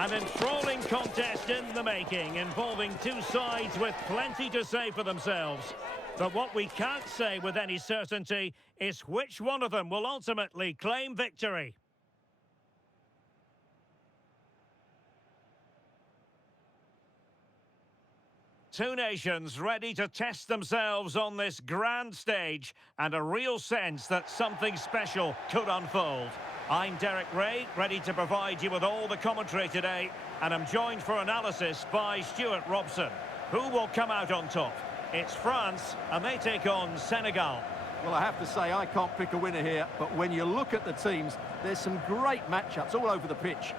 An enthralling contest in the making, involving two sides with plenty to say for themselves. But what we can't say with any certainty is which one of them will ultimately claim victory. Two nations ready to test themselves on this grand stage, and a real sense that something special could unfold. I'm Derek Ray, ready to provide you with all the commentary today, and I'm joined for analysis by Stuart Robson. Who will come out on top? It's France, and they take on Senegal. Well, I have to say, I can't pick a winner here, but when you look at the teams, there's some great matchups all over the pitch.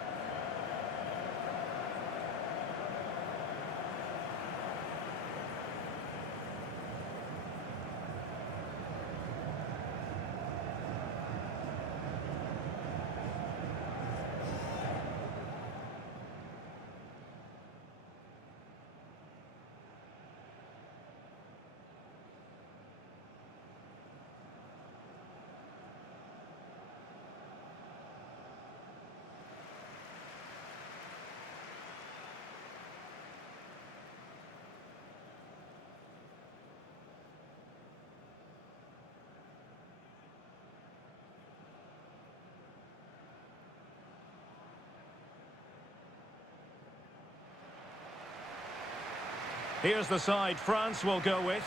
Here's the side France will go with.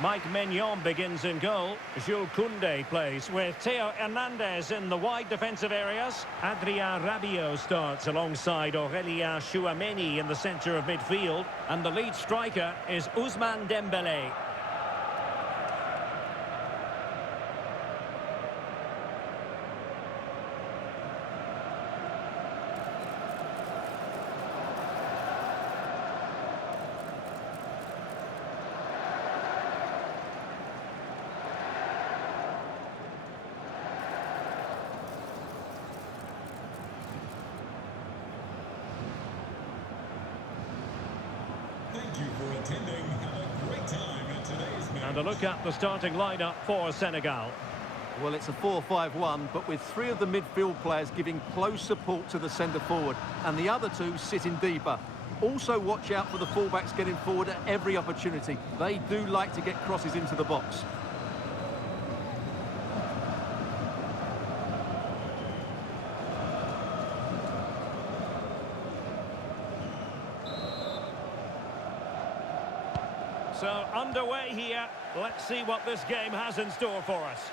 Mike Maignan begins in goal. Jules Koundé plays with Theo Hernandez in the wide defensive areas. Adrien Rabiot starts alongside Aurélien Tchouameni in the centre of midfield. And the lead striker is Ousmane Dembélé. Thank you for attending. Have a great time at today's match. And a look at the starting lineup for Senegal. Well, it's a 4-5-1, but with three of the midfield players giving close support to the centre-forward, and the other two sitting deeper. Also watch out for the fullbacks getting forward at every opportunity. They do like to get crosses into the box. So, underway here. Let's see what this game has in store for us.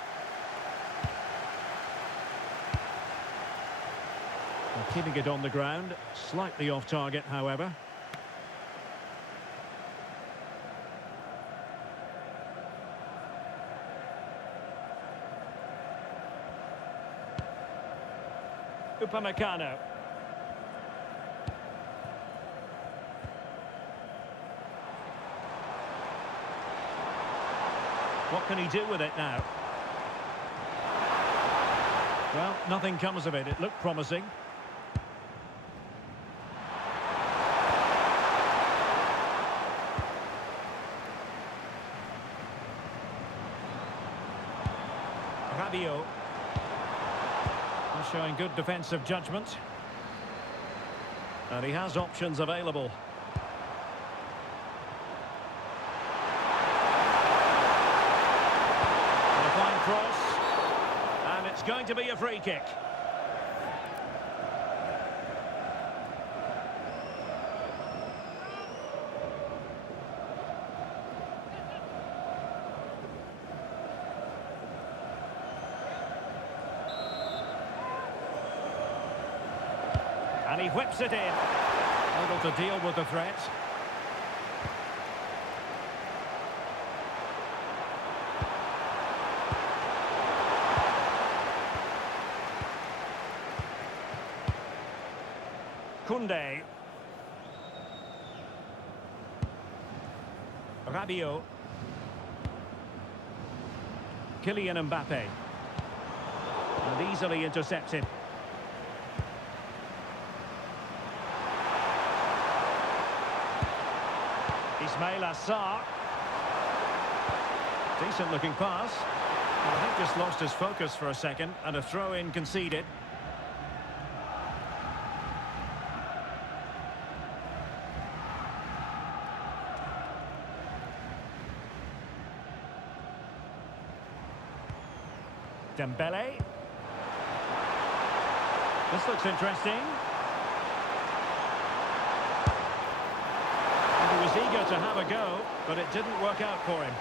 Well, keeping it on the ground. Slightly off target, however. Upamecano. What can he do with it now? Well, nothing comes of it. It looked promising. Rabiot. Showing good defensive judgment. And he has options available. Cross, and it's going to be a free kick. And he whips it in. Able to deal with the threat. Koundé. Rabiot. Kylian Mbappe. And easily intercepted. Ismail Assar. Decent looking pass. Well, I think just lost his focus for a second, and a throw-in conceded. Dembele. This looks interesting. And he was eager to have a go, but it didn't work out for him.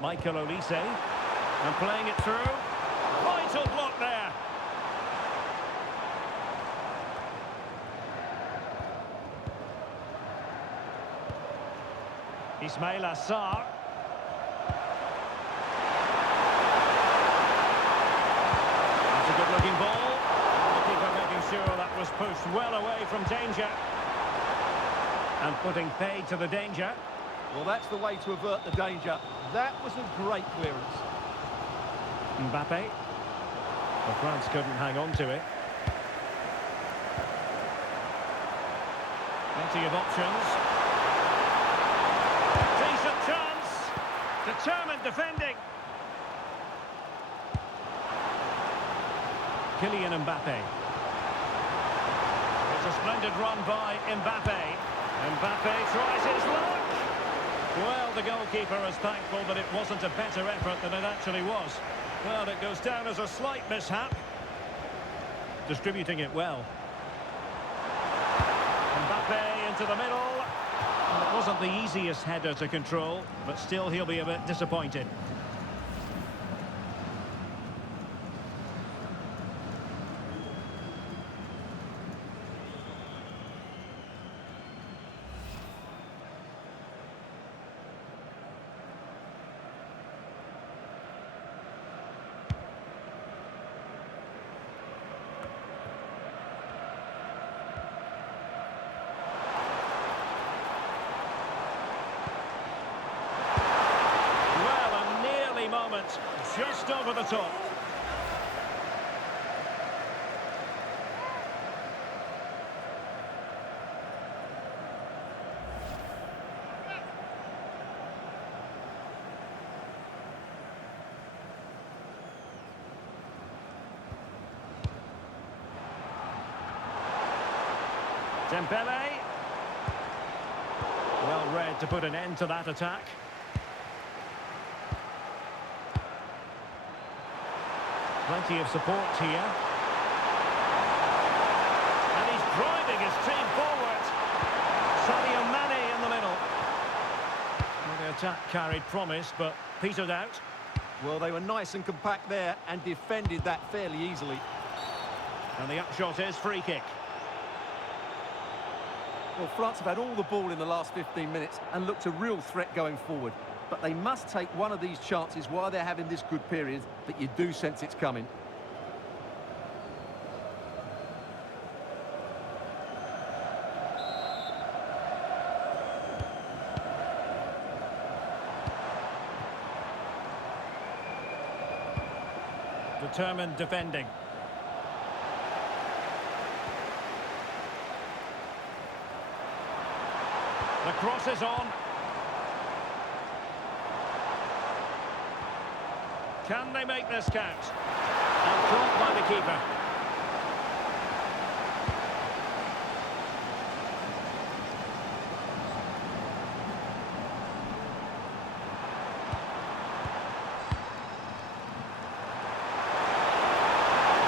Michael Olise, and playing it through. Vital block there. Ismail Assar. That's a good-looking ball. The keeper making sure that was pushed well away from danger. And putting paid to the danger. Well, that's the way to avert the danger. That was a great clearance. Mbappe. Well, France couldn't hang on to it. Plenty of options. Decent chance. Determined defending. Kylian Mbappe. It's a splendid run by Mbappe. Mbappe tries his luck. Well, the goalkeeper is thankful that it wasn't a better effort than it actually was. Well, it goes down as a slight mishap. Distributing it well. Mbappe into the middle. Well, it wasn't the easiest header to control, but still he'll be a bit disappointed. Moment, just over the top. Dembele. Well read to put an end to that attack. Plenty of support here. And he's driving his team forward. Sadio Mane in the middle. Well, the attack carried promise, but petered out. Well, they were nice and compact there and defended that fairly easily. And the upshot is free kick. Well, France have had all the ball in the last 15 minutes and looked a real threat going forward. But they must take one of these chances while they're having this good period, but you do sense it's coming. Determined defending. The cross is on. Can they make this count? And caught by the keeper.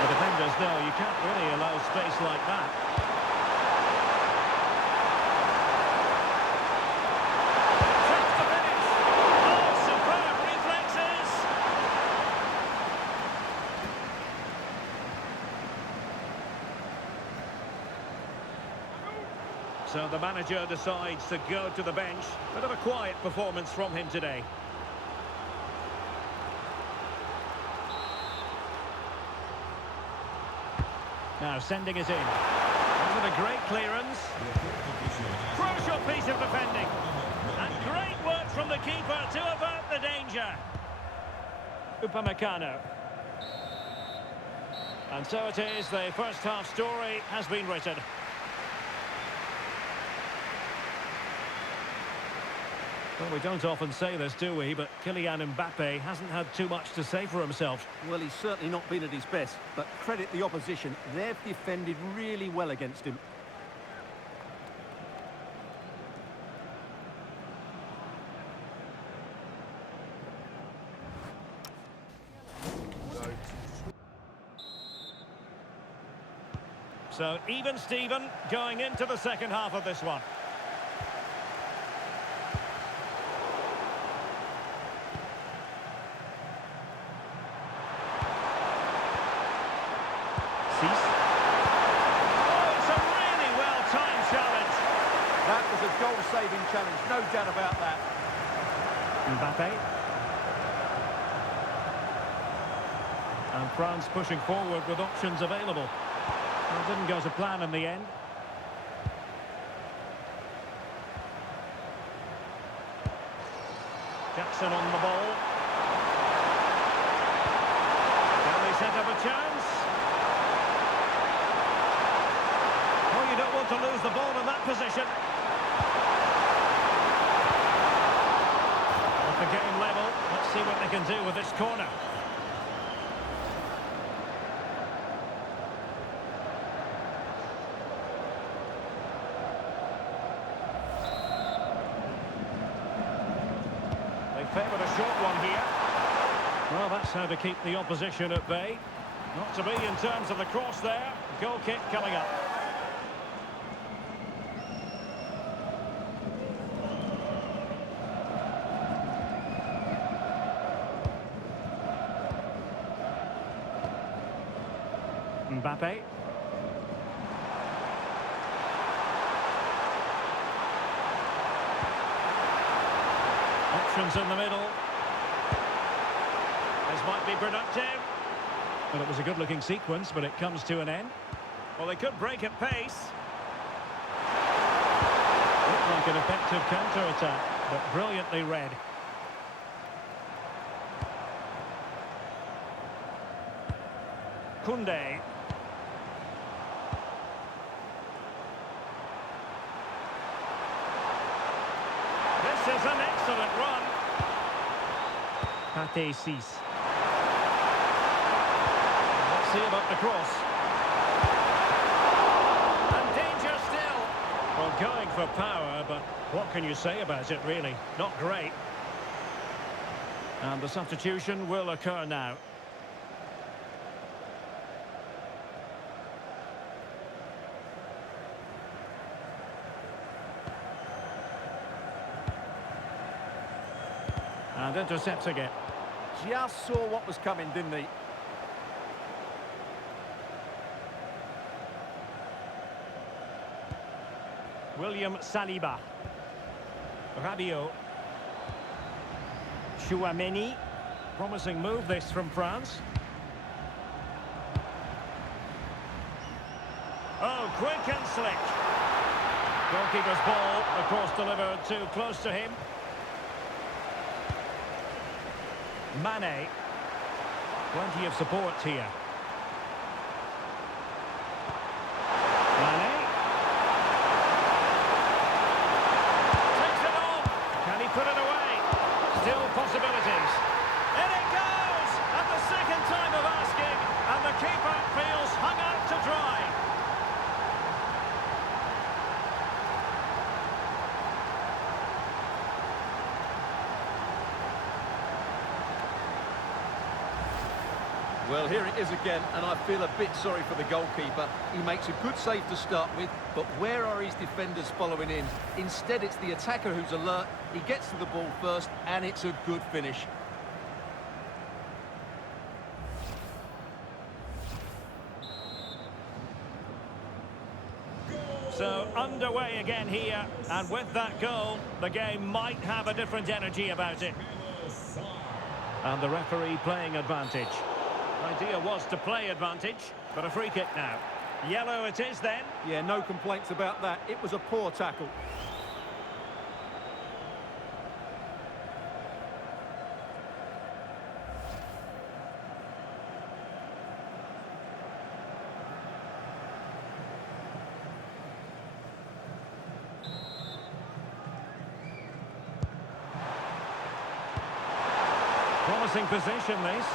The defenders know you can't really allow space like that. Just the finish. Oh, superb reflexes. So the manager decides to go to the bench. Bit of a quiet performance from him today. Now sending it in. Wasn't a great clearance. Crucial piece of defending. And great work from the keeper to avert the danger. Upamecano. And so it is, the first half story has been written. Well, we don't often say this, do we? But Kylian Mbappe hasn't had too much to say for himself. Well, he's certainly not been at his best, but credit the opposition. They've defended really well against him. So, even Steven going into the second half of this one. Cease. Oh, it's a really well-timed challenge. That was a goal-saving challenge, no doubt about that. Mbappe. And France pushing forward with options available. Well, it didn't go to plan in the end. Jackson on the ball. Can they set up a chance? Oh, you don't want to lose the ball in that position. With the game level, let's see what they can do with this corner. Favoured a short one here. Well, that's how to keep the opposition at bay. Not to be in terms of the cross there. Goal kick coming up. Mbappe. Options in the middle. This might be productive. Well, it was a good-looking sequence, but it comes to an end. Well, they could break at pace. Looked like an effective counter-attack, but brilliantly read. Koundé. This is an excellent run. Pate 6. Let's see about the cross. And danger still. Well, going for power, but what can you say about it, really? Not great. And the substitution will occur now. And intercepts again. Just saw what was coming, didn't he? William Saliba. Rabiot. Chouameni. Promising move this from France. Oh, quick and slick. Goalkeeper's ball, of course, delivered too close to him. Mane. Plenty of support here. Mane. Takes it on. Can he put it away? Still possibilities. In it goes! And the second time of asking. And the keeper feels hung out to dry. Well, here it is again, and I feel a bit sorry for the goalkeeper. He makes a good save to start with, but where are his defenders following in? Instead, it's the attacker who's alert. He gets to the ball first, and it's a good finish. So, underway again here, and with that goal, the game might have a different energy about it. And the referee playing advantage. Idea was to play advantage, but a free kick now. Yellow it is then. Yeah, no complaints about that. It was a poor tackle. promising position, this.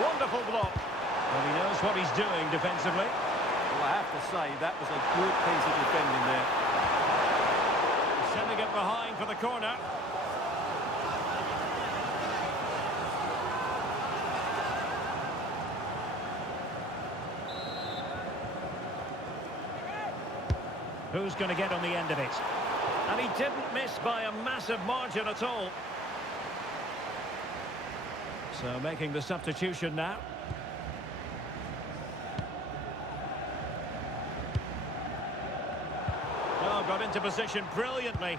Wonderful block. Well, he knows what he's doing defensively. Well, I have to say, that was a good piece of defending there. Sending it behind for the corner. Who's going to get on the end of it? And he didn't miss by a massive margin at all. So making the substitution now. Oh, got into position brilliantly.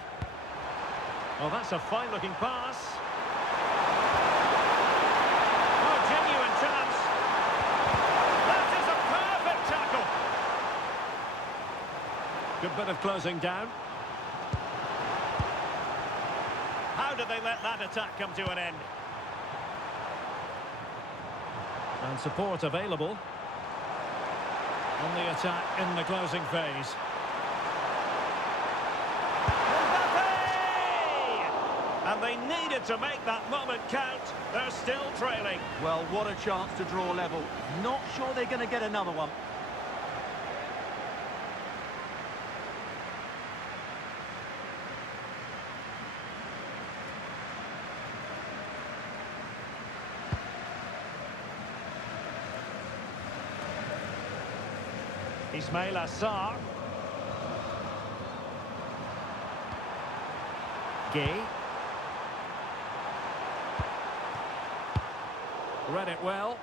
Oh, that's a fine-looking pass. Oh, genuine chance. That is a perfect tackle. Good bit of closing down. How did they let that attack come to an end? And support available on the attack in the closing phase. And they needed to make that moment count. They're still trailing. Well, what a chance to draw level. Not sure they're going to get another one. Ismail Assar. Gay. Read it well.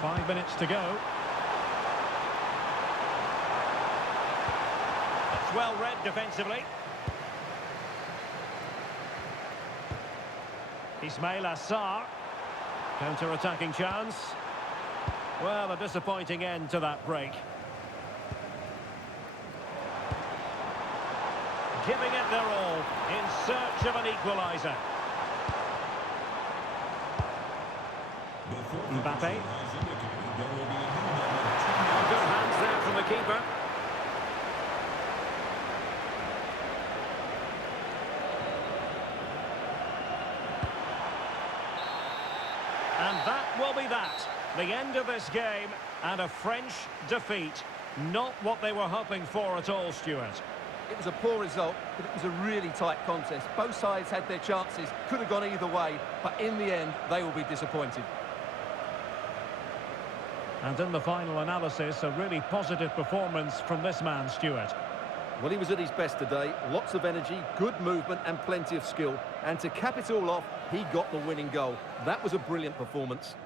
Five minutes to go. It's well read defensively. Ismail Assar. Counter-attacking chance. Well, a disappointing end to that break. Giving it their all in search of an equaliser. Mbappe. Good hands there from the keeper. And that will be that. The end of this game, and a French defeat. Not what they were hoping for at all, Stuart. It was a poor result, but it was a really tight contest. Both sides had their chances, could have gone either way, but in the end, they will be disappointed. And in the final analysis, a really positive performance from this man, Stuart. Well, he was at his best today. Lots of energy, good movement and plenty of skill. And to cap it all off, he got the winning goal. That was a brilliant performance.